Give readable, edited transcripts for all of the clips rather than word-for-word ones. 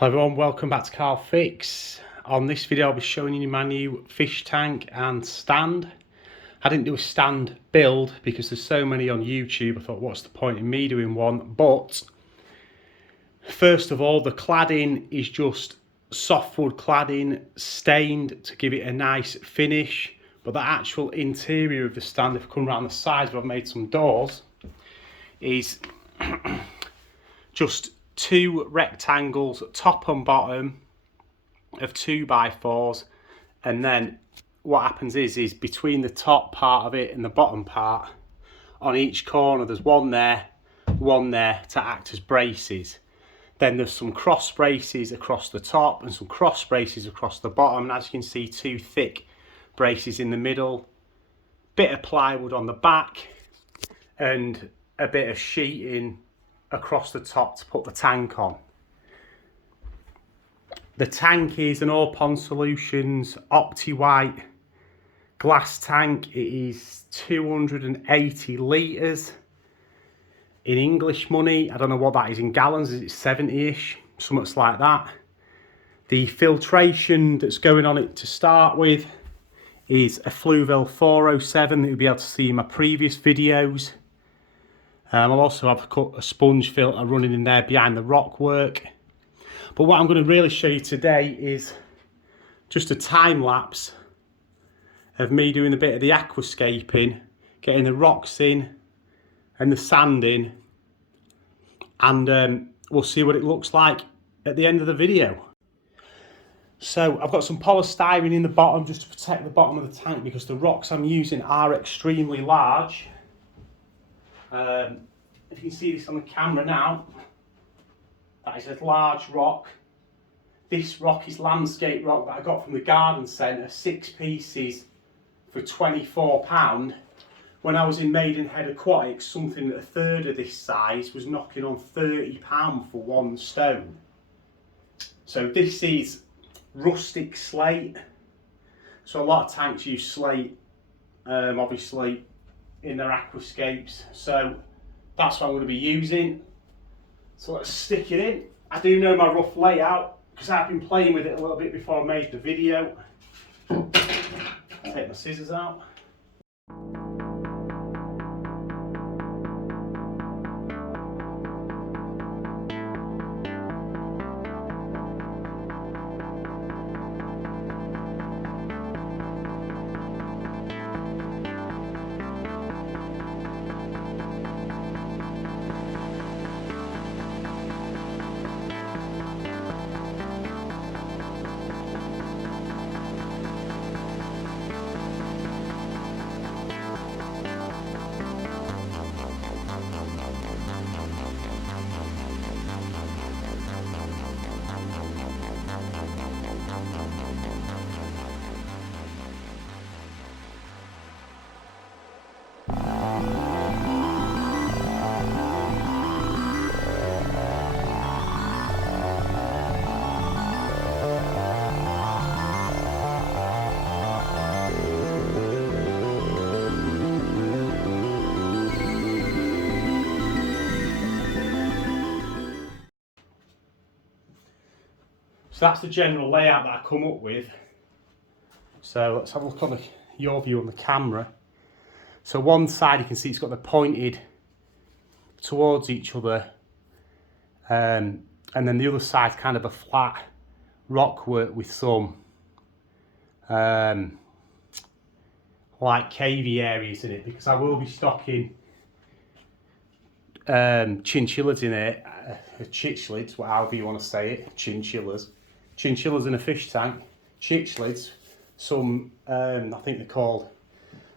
Hello everyone, welcome back to Carl Fix. On this video I'll be showing you my new fish tank and stand. I didn't do a stand build because there's so many on YouTube. I thought, what's the point in me doing one? But first of all, the cladding is just softwood cladding, stained to give it a nice finish. But the actual interior of the stand, if I come around the sides where I've made some doors, is just two rectangles, top and bottom, of 2x4s, and then what happens is between the top part of it and the bottom part, on each corner there's one there to act as braces. Then there's some cross braces across the top and some cross braces across the bottom, and as you can see, two thick braces in the middle, bit of plywood on the back, and a bit of sheeting across the top to put the tank on. The tank is an All Solutions Opti-White glass tank. It is 280 litres. In English money, I don't know what that is in gallons, is it 70-ish? Something like that. The filtration that's going on it to start with is a Fluval 407 that you'll be able to see in my previous videos. I'll also have a sponge filter running in there behind the rock work. But what I'm going to really show you today is just a time lapse of me doing a bit of the aquascaping, getting the rocks in and the sand in, and we'll see what it looks like at the end of the video. So I've got some polystyrene in the bottom just to protect the bottom of the tank because the rocks I'm using are extremely large. If you can see this on the camera now, that is a large rock. This rock is landscape rock that I got from the garden centre, 6 pieces for £24. When I was in Maidenhead Aquatics, something a third of this size was knocking on £30 for 1 stone. So this is rustic slate. So a lot of tanks use slate, obviously, in their aquascapes. So that's what I'm going to be using. So let's stick it in. I do know my rough layout because I've been playing with it a little bit before I made the video. Take my scissors out. So that's the general layout that I come up with. So let's have a look on your view on the camera. So one side you can see it's got the pointed towards each other, and then the other side's kind of a flat rock work with some like cavey areas in it, because I will be stocking chinchillas in it, cichlids, however you want to say it, chinchillas in a fish tank, cichlids, some I think they're called,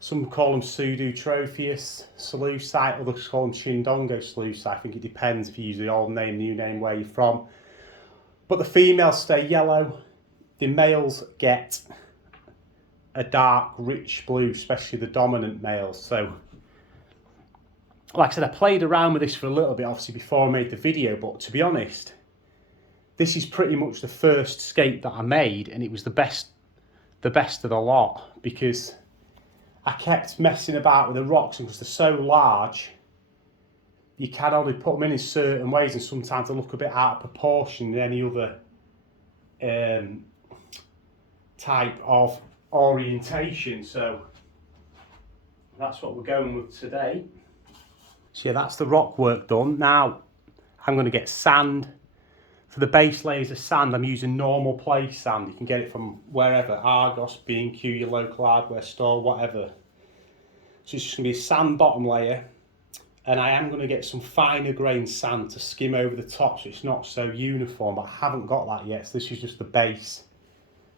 some call them Pseudotropheus saulosi, others call them Chindongo saulosi. I think it depends if you use the old name, new name, where you're from. But the females stay yellow, the males get a dark rich blue, especially the dominant males. So like I said, I played around with this for a little bit obviously before I made the video, but to be honest, this is pretty much the first scape that I made, and it was the best of the lot, because I kept messing about with the rocks, and because they're so large, you can only put them in certain ways, and sometimes they look a bit out of proportion in any other type of orientation. So that's what we're going with today. So yeah, that's the rock work done. Now I'm going to get sand. For the base layers of sand, I'm using normal place sand. You can get it from wherever, Argos, B&Q, your local hardware store, whatever. So it's just going to be a sand bottom layer, and I am going to get some finer grain sand to skim over the top so it's not so uniform, but I haven't got that yet. So this is just the base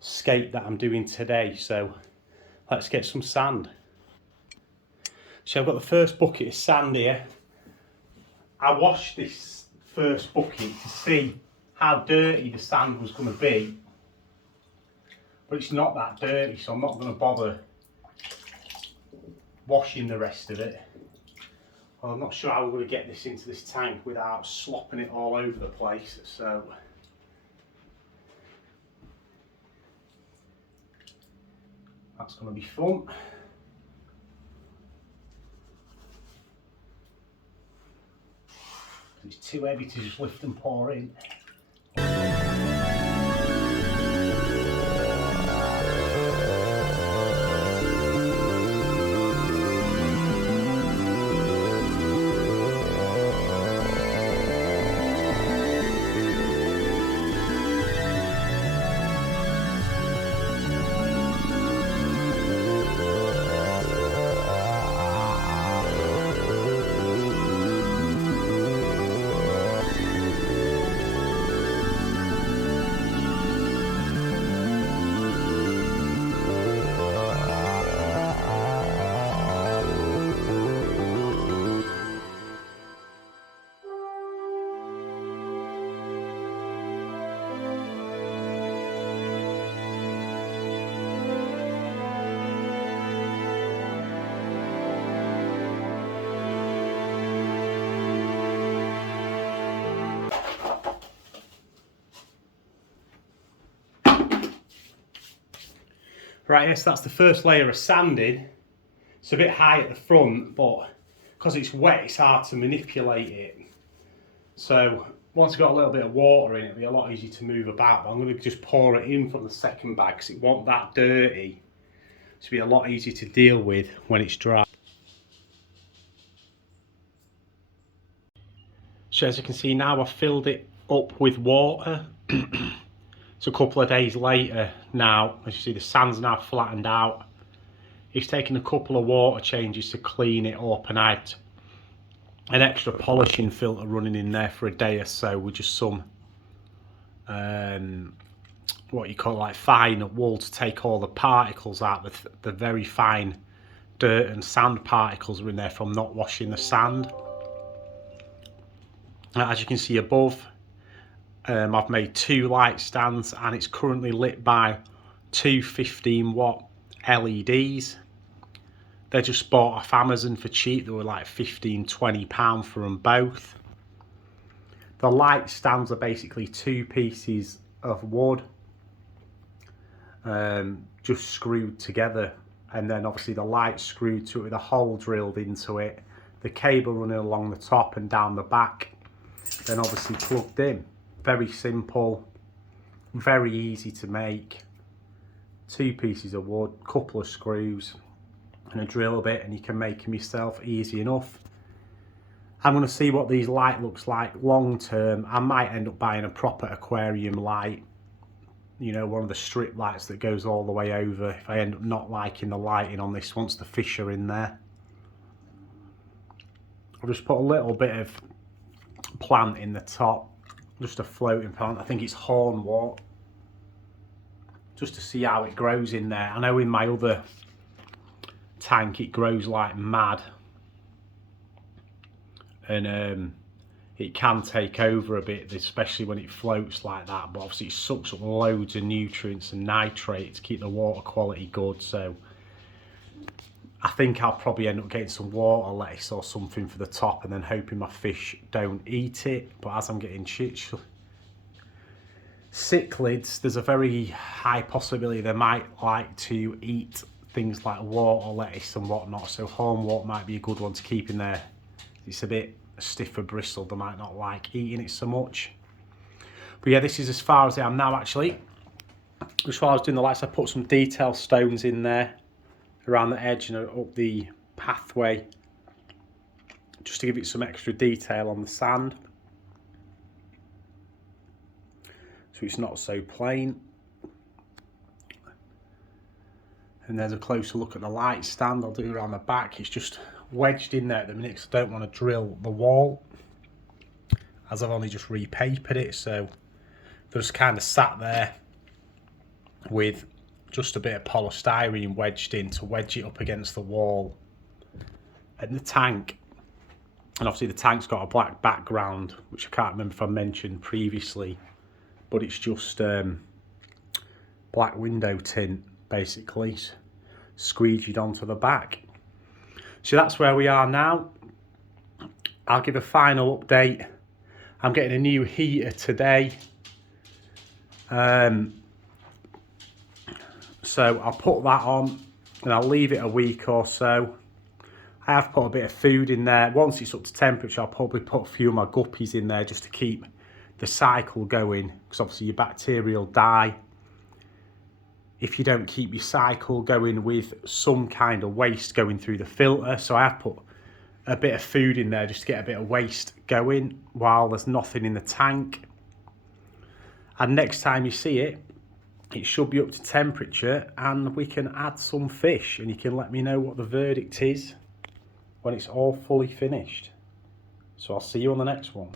scape that I'm doing today. So let's get some sand. So I've got the first bucket of sand here. I washed this first bucket to see how dirty the sand was going to be, but it's not that dirty, so I'm not going to bother washing the rest of it. Well, I'm not sure how I'm going to get this into this tank without slopping it all over the place, so that's going to be fun. It's too heavy to just lift and pour in. Right, yes, that's the first layer of sanding. It's a bit high at the front, but because it's wet, it's hard to manipulate it. So once it's got a little bit of water in it, it'll be a lot easier to move about. But I'm going to just pour it in from the second bag because it won't that dirty. It'll be a lot easier to deal with when it's dry. So as you can see now, I've filled it up with water. It's a couple of days later now. As you see, the sand's now flattened out. It's taken a couple of water changes to clean it up, and I had an extra polishing filter running in there for a day or so with just some what you call like fine wool to take all the particles out. The very fine dirt and sand particles are in there from not washing the sand. As you can see above, I've made 2 light stands, and it's currently lit by 2 15-watt LEDs. They're just bought off Amazon for cheap. They were like £15–20 for them both. The light stands are basically 2 pieces of wood just screwed together, and then obviously the light screwed to it with a hole drilled into it, the cable running along the top and down the back, then obviously plugged in. Very simple, very easy to make. 2 pieces of wood, couple of screws and a drill bit, and you can make them yourself easy enough. I'm going to see what these light looks like long term. I might end up buying a proper aquarium light, you know, one of the strip lights that goes all the way over, if I end up not liking the lighting on this once the fish are in there. I'll just put a little bit of plant in the top, just a floating plant. I think it's hornwort, just to see how it grows in there. I know in my other tank it grows like mad, and it can take over a bit, especially when it floats like that, but obviously it sucks up loads of nutrients and nitrate to keep the water quality good. So I think I'll probably end up getting some water lettuce or something for the top, and then hoping my fish don't eat it. But as I'm getting cichlids, there's a very high possibility they might like to eat things like water lettuce and whatnot, so hornwort might be a good one to keep in there. It's a bit stiffer bristle, they might not like eating it so much. But yeah, this is as far as I am now actually. just while I was doing the lights, I put some detail stones in there around the edge and up the pathway, just to give it some extra detail on the sand, so it's not so plain. And there's a closer look at the light stand I'll do around the back. It's just wedged in there at the minute because I don't want to drill the wall, as I've only just repapered it, so they're just kind of sat there with just a bit of polystyrene wedged in to wedge it up against the wall. And the tank, and obviously the tank's got a black background, which I can't remember if I mentioned previously, but it's just black window tint basically squeegeed onto the back. So that's where we are now. I'll give a final update. I'm getting a new heater today, so I'll put that on and I'll leave it a week or so. I have put a bit of food in there. Once it's up to temperature, I'll probably put a few of my guppies in there just to keep the cycle going, because obviously your bacteria will die if you don't keep your cycle going with some kind of waste going through the filter. So I have put a bit of food in there just to get a bit of waste going while there's nothing in the tank. And next time you see it, it should be up to temperature and we can add some fish, and you can let me know what the verdict is when it's all fully finished. So I'll see you on the next one.